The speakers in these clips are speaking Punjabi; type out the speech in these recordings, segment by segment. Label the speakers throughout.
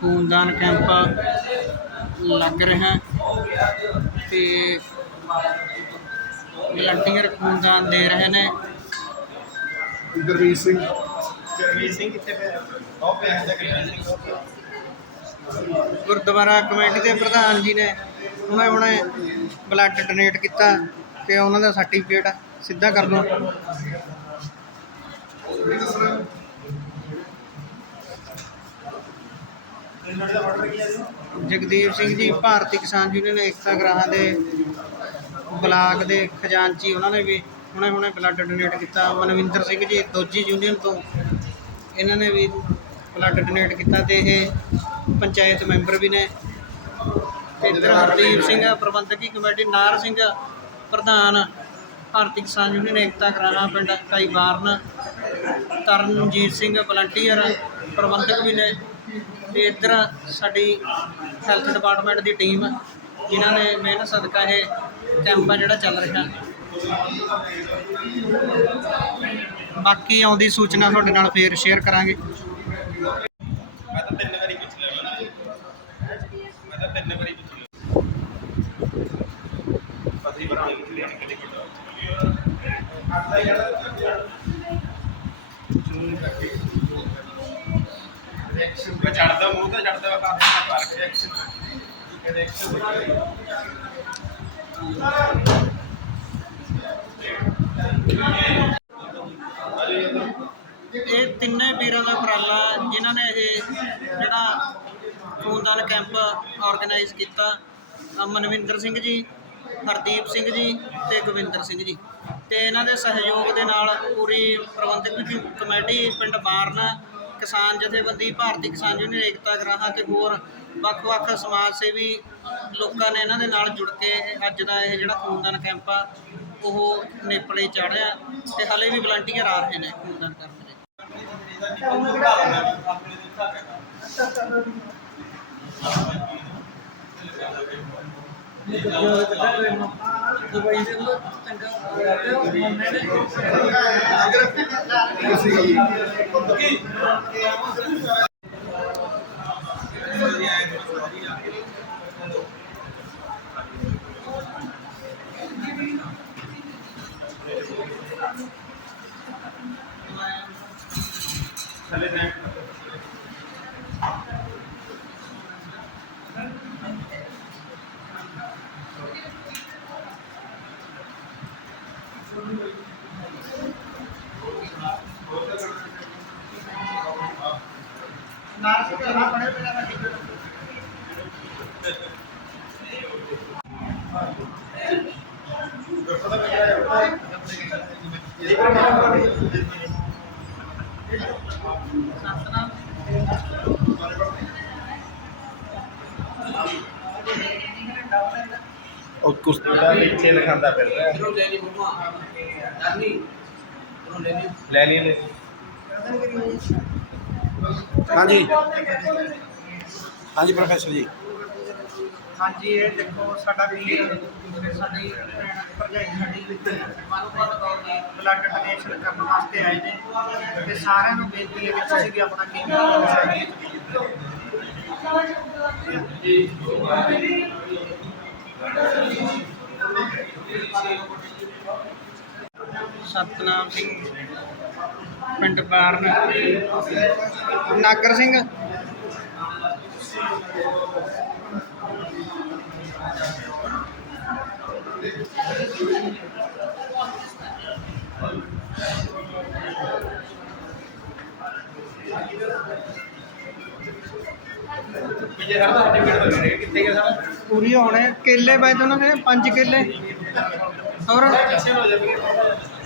Speaker 1: ਖੂਨਦਾਨ ਕੈਂਪ ਲੱਗ ਰਿਹਾ ਤੇ ਵਲੰਟੀਅਰ ਖੂਨਦਾਨ ਦੇ ਰਹੇ ਨੇ।
Speaker 2: ਗੁਰਵੀਰ ਸਿੰਘ।
Speaker 3: ਜਰਮੀਤ ਸਿੰਘ ਕਿੱਥੇ ਪਿਆ? ਉਹ ਪਿਆ ਹੈ ਜਰਮੀਤ ਸਿੰਘ।
Speaker 1: ਗੁਰਦੁਆਰਾ ਕਮੇਟੀ ਦੇ ਪ੍ਰਧਾਨ ਜੀ ਨੇ। ਉਹਨਾਂ ਹੁਣੇ ਬਲੱਡ ਡੋਨੇਟ ਕੀਤਾ ਤੇ ਉਹਨਾਂ ਦਾ ਸਰਟੀਫਿਕੇਟ ਸਿੱਧਾ ਕਰ ਲਓ ਜਗਦੀਪ ਸਿੰਘ ਜੀ, ਭਾਰਤੀ ਕਿਸਾਨ ਯੂਨੀਅਨ ਏਕਤਾ ਗ੍ਰਾਹਾਂ ਦੇ ਬਲਾਕ ਦੇ ਖਜ਼ਾਨਚੀ ਉਹਨਾਂ ਨੇ ਵੀ ਹੁਣੇ ਹੁਣੇ ਬਲੱਡ ਡੋਨੇਟ ਕੀਤਾ। ਮਨਵਿੰਦਰ ਸਿੰਘ ਜੀ, ਦੋਜੀ ਯੂਨੀਅਨ ਤੋਂ ਇਹਨਾਂ ਨੇ ਵੀ ਬਲੱਡ ਡੋਨੇਟ ਕੀਤਾ ਤੇ ਇਹ ਪੰਚਾਇਤ ਮੈਂਬਰ ਵੀ ਨੇ। ਤੇ ਇੱਧਰ ਹਰਦੀਪ ਸਿੰਘ, ਪ੍ਰਬੰਧਕੀ ਕਮੇਟੀ, ਨਾਰ ਸਿੰਘ, ਪ੍ਰਧਾਨ, ਭਾਰਤੀ ਕਿਸਾਨ ਯੂਨੀਅਨ ਏਕਤਾ ਗ੍ਰਾਹਾਂ, ਪਿੰਡ ਕਾਈ ਬਾਰਨ ਤਰਨਜੀਤ ਸਿੰਘ ਵਲੰਟੀਅਰ ਪ੍ਰਬੰਧਕ ਵੀ ਨੇ। ਤੇ ਇੱਧਰ ਸਾਡੀ ਹੈਲਥ ਡਿਪਾਰਟਮੈਂਟ ਦੀ ਟੀਮ ਜਿਨ੍ਹਾਂ ਨੇ ਮਿਹਨਤ ਸਦਕਾ ਇਹ ਕੈਂਪ ਆ ਜਿਹੜਾ ਚੱਲ ਰਿਹਾ। ਬਾਕੀ ਆਉਂਦੀ ਸੂਚਨਾ ਤੁਹਾਡੇ ਨਾਲ ਫੇਰ ਸ਼ੇਅਰ ਕਰਾਂਗੇ।
Speaker 3: ਮੈਂ ਤਾਂ ਤਿੰਨ ਵਾਰੀ ਪੁੱਛ ਲਿਆ ਮੈਂ। ਤਾਂ ਤਿੰਨ ਵਾਰੀ ਪੁੱਛ ਲਿਆ। ਪਤਾ ਹੀ ਬਣਾ ਕੇ ਕਦੇ ਮੈਂ ਚੜਦਾ ਮੂੰਹ ਤੇ ਚੜਦਾ ਵਾ ਕਾਫੀ ਨਾ ਐਕਸ਼ਨ ਕਦੇ ਐਕਸ਼ਨ
Speaker 1: ਇਹ ਤਿੰਨੇ ਵੀਰਾਂ ਦਾ ਉਪਰਾਲਾ, ਜਿਨ੍ਹਾਂ ਨੇ ਇਹ ਜਿਹੜਾ ਖੂਨਦਾਨ ਕੈਂਪ ਆਰਗੇਨਾਈਜ਼ ਕੀਤਾ ਮਨਵਿੰਦਰ ਸਿੰਘ ਜੀ, ਹਰਦੀਪ ਸਿੰਘ ਜੀ ਤੇ ਗੋਬਿੰਦਰ ਸਿੰਘ ਜੀ। ਤੇ ਇਹਨਾਂ ਦੇ ਸਹਿਯੋਗ ਦੇ ਨਾਲ ਪੂਰੀ ਪ੍ਰਬੰਧਕ ਕਮੇਟੀ ਪਿੰਡ ਬਾਰਨ ਕਿਸਾਨ ਜਥੇਬੰਦੀ, ਭਾਰਤੀ ਕਿਸਾਨ ਯੂਨੀਅਨ, ਏਕਤਾ ਗ੍ਰਾਹਾਂ ਤੇ ਹੋਰ ਵੱਖ-ਵੱਖ ਸਮਾਜ ਸੇਵੀ ਲੋਕਾਂ ਨੇ ਇਹਨਾਂ ਦੇ ਨਾਲ ਜੁੜ ਕੇ ਅੱਜ ਦਾ ਇਹ ਜਿਹੜਾ ਖੂਨਦਾਨ ਕੈਂਪ ਆ, ਉਹ ਨੇਪਲੇ ਚਾੜਿਆ ਤੇ ਹਲੇ ਵੀ ਵਲੰਟੀਅਰ ਆ ਰਹੇ ਨੇ ਖੂਨਦਾਨ ਕਰਨ ਲਈ
Speaker 3: ਥੱਲੇ
Speaker 2: ਉਹ ਕੁਛ
Speaker 3: ਉਹਦਾ ਪਿੱਛੇ ਲਿਖਾਂਦਾ ਫਿਰ। ਲੈ ਲਈ ਲੈ
Speaker 2: ਹਾਂਜੀ। ਹਾਂਜੀ ਪ੍ਰੋਫੈਸਰ ਜੀ।
Speaker 1: ਹਾਂਜੀ ਇਹ ਦੇਖੋ ਸਾਡਾ ਵੀਰ ਸਾਡੀ ਭੈਣ ਭਰਜਾਈ ਸਾਡੀ ਮਨੋਬਲ ਕੌਰ ਜੀ ਬਲੱਡ ਡੋਨੇਸ਼ਨ ਕਰਨ ਵਾਸਤੇ ਆਏ ਨੇ ਤੇ ਸਾਰਿਆਂ ਨੂੰ ਬੇਨਤੀ ਹੈ ਕਿ ਤੁਸੀਂ ਵੀ ਆਪਣਾ ਕੀਮਤੀ ਸਤਨਾਮ ਸਿੰਘ, ਪਿੰਡ ਬਾਰਨ। ਨਾਗਰ ਸਿੰਘ।
Speaker 3: ਪਿੱਛੇ ਸਾਡਾ ਸਰਟੀਫਿਕੇਟ ਬਣੇ ਕਿੱਥੇ ਗਿਆ ਸਾਡਾ
Speaker 1: ਪੂਰੀ ਹੋਣੇ। ਕੇਲੇ ਬਾਈ ਤਾਂ ਉਹਨਾਂ ਨੇ ਪੰਜ ਕੇਲੇ। ਹੋਰ?
Speaker 3: ਪਿੱਛੇ ਹੋ ਜਾਵੇ ਆਵਰੇ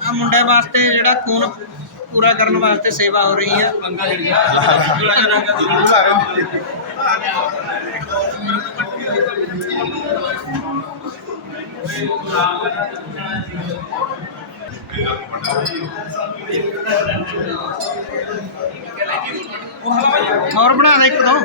Speaker 1: ਆ ਮੁੰਡੇ ਵਾਸਤੇ ਜਿਹੜਾ ਖੂਨ ਪੂਰਾ ਕਰਨ ਵਾਸਤੇ ਸੇਵਾ ਹੋ ਰਹੀ ਹੈ ਹੋਰ ਬਣਾ ਦੇ ਇੱਕ ਦੋ।